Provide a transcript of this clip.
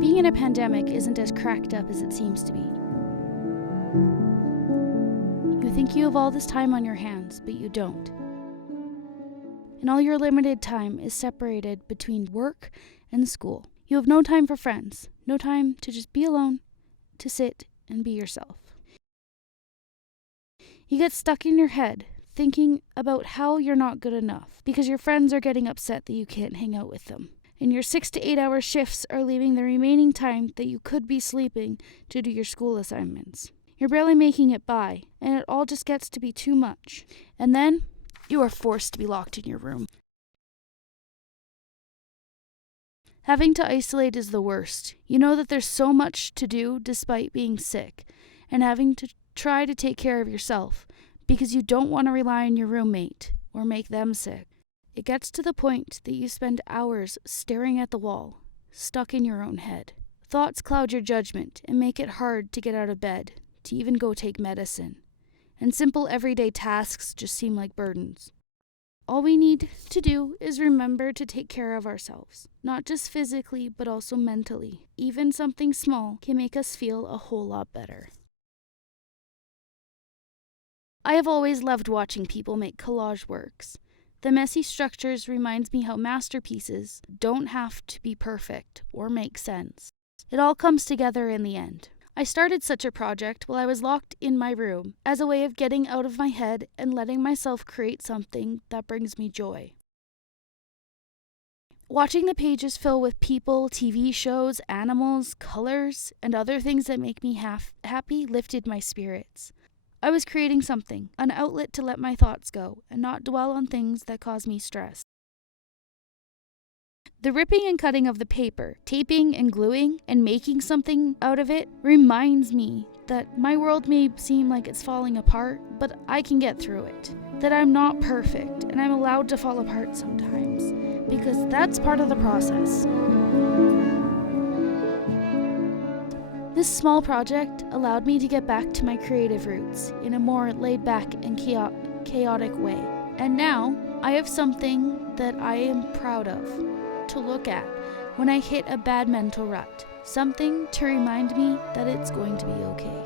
Being in a pandemic isn't as cracked up as it seems to be. You think you have all this time on your hands, but you don't. And all your limited time is separated between work and school. You have no time for friends, no time to just be alone, to sit and be yourself. You get stuck in your head, thinking about how you're not good enough because your friends are getting upset that you can't hang out with them. And your 6 to 8 hour shifts are leaving the remaining time that you could be sleeping to do your school assignments. You're barely making it by, and it all just gets to be too much. And then, you are forced to be locked in your room. Having to isolate is the worst. You know that there's so much to do despite being sick, and having to try to take care of yourself because you don't want to rely on your roommate or make them sick. It gets to the point that you spend hours staring at the wall, stuck in your own head. Thoughts cloud your judgment and make it hard to get out of bed, to even go take medicine. And simple everyday tasks just seem like burdens. All we need to do is remember to take care of ourselves, not just physically, but also mentally. Even something small can make us feel a whole lot better. I have always loved watching people make collage works. The messy structures reminds me how masterpieces don't have to be perfect or make sense. It all comes together in the end. I started such a project while I was locked in my room as a way of getting out of my head and letting myself create something that brings me joy. Watching the pages fill with people, TV shows, animals, colors, and other things that make me happy lifted my spirits. I was creating something, an outlet to let my thoughts go and not dwell on things that cause me stress. The ripping and cutting of the paper, taping and gluing, and making something out of it reminds me that my world may seem like it's falling apart, but I can get through it. That I'm not perfect, and I'm allowed to fall apart sometimes, because that's part of the process. This small project allowed me to get back to my creative roots in a more laid-back and chaotic way. And now, I have something that I am proud of to look at when I hit a bad mental rut. Something to remind me that it's going to be okay.